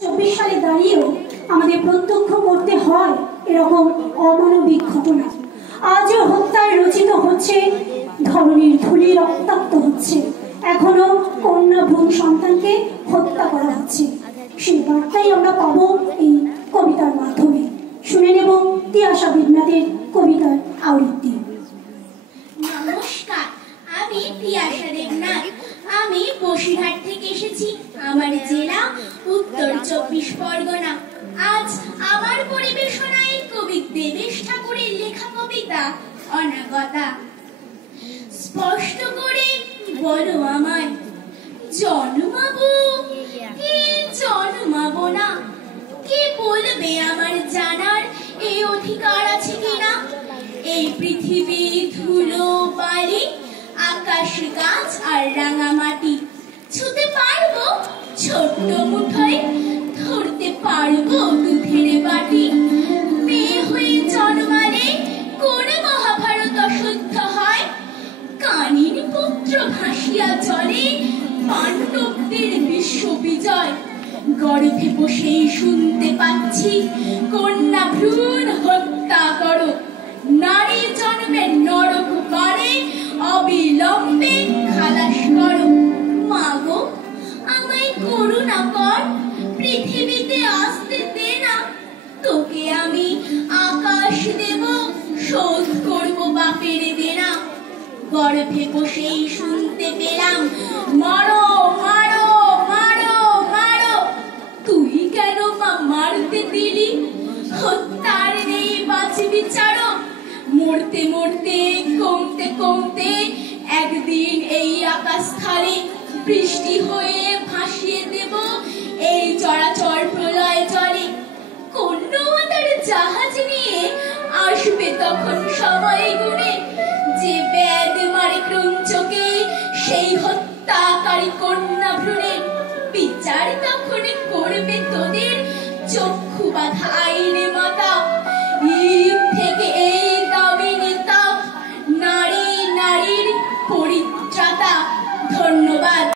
24 সালে দাঁড়িয়েও আমাদের প্রত্যক্ষ করতে হয় এরকম অমানবিক ঘটনা। আজও হত্যায় রচিত হচ্ছে, ধরনীর ধুলি রক্তাক্ত হচ্ছে, এখনো কন্যা ভ্রূণ সন্তানকে হত্যা করা হচ্ছে। সেই বার্তাই আমরা পাবো এই কবিতার মাধ্যমে। শুনে নেব তিয়াশা দেবনাথের কবিতার আবৃত্তি। নমস্কার, আমি তিয়াশা দেবনাথ। আমি বসিরহাট থেকে এসেছি। আমার জেলা উত্তর 24 পরগনা। আজ আমার পরিবেশনায় কবি দেবেশ ঠাকুরের লেখা কবিতা অনাগতা। স্পষ্ট করে বলো আমায়, জন্মাবো কি জন্মাবো না? কে বলবে আমার জানার এই অধিকার আছে কিনা? এই পৃথিবী ধুলো বালি, আকাশ গাছ আর রাঙামাটি ছুতে পারবো ছোট্ট মুঠোয়, ধরতে পারবো দুধের বাটি। মেয়ে হয়ে জন্মালে কোন মহাভারত অশুদ্ধ হয়? কানিন পুত্র ভাসিয়া চলে পাণ্ডবদের বিশ্ব বিজয়। গর্ভে বসেই শুনতে পাচ্ছি কন্যা ভ্রূণ হত্যা করো, নারী জন্মের নরক বারে অবিলম্বে খালাস করো। মাগো, আমায় করুণা কর, পৃথিবীতে আসতে দে না। তোকে আমি আকাশ দেব, শোধ করব বাপের দেনা। গর্ভে বসেই শুনতে পেলাম মারো মারো মারো মারো। তুই কেন মা মারতে দিলি? হত্যার নেই বাঁচবি চারো। মরতে মরতে কমতে কমতে একদিন এই আকাশ থালে বৃষ্টি হয়ে ভাসিয়ে দেব এই চরাচর প্রলয় জলে। কোন তার জাহাজ নিয়ে আসবে তখন সময় গুণে, যে ব্যাদ মারে ক্রঞ্চকে সেই হত্যাকারী কন্যা ভ্রূণের বিচার তখন করবে তোদের চক্ষু বাঁধা আইনে।